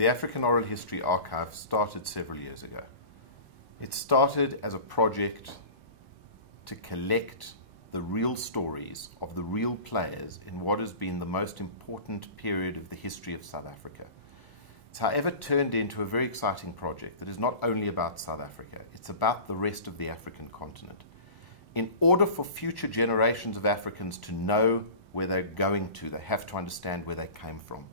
The African Oral History Archive started several years ago. It started as a project to collect the real stories of the real players in what has been the most important period of the history of South Africa. It's however turned into a very exciting project that is not only about South Africa, it's about the rest of the African continent. In order for future generations of Africans to know where they're going to, they have to understand where they came from.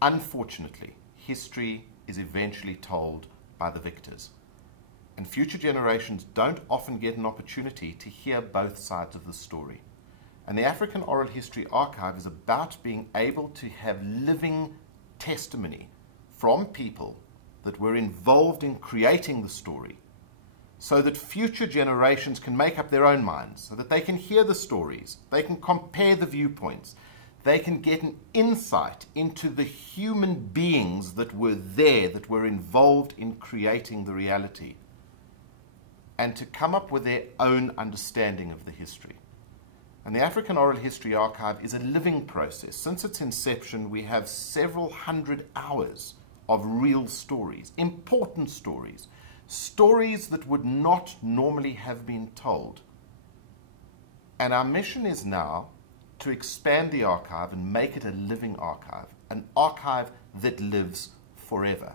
Unfortunately, history is eventually told by the victors. And future generations don't often get an opportunity to hear both sides of the story. And the African Oral History Archive is about being able to have living testimony from people that were involved in creating the story, so that future generations can make up their own minds, so that they can hear the stories, they can compare the viewpoints, they can get an insight into the human beings that were there, that were involved in creating the reality, and to come up with their own understanding of the history. And the African Oral History Archive is a living process. Since its inception, we have several hundred hours of real stories, important stories, stories that would not normally have been told. And our mission is now to expand the archive and make it a living archive, an archive that lives forever.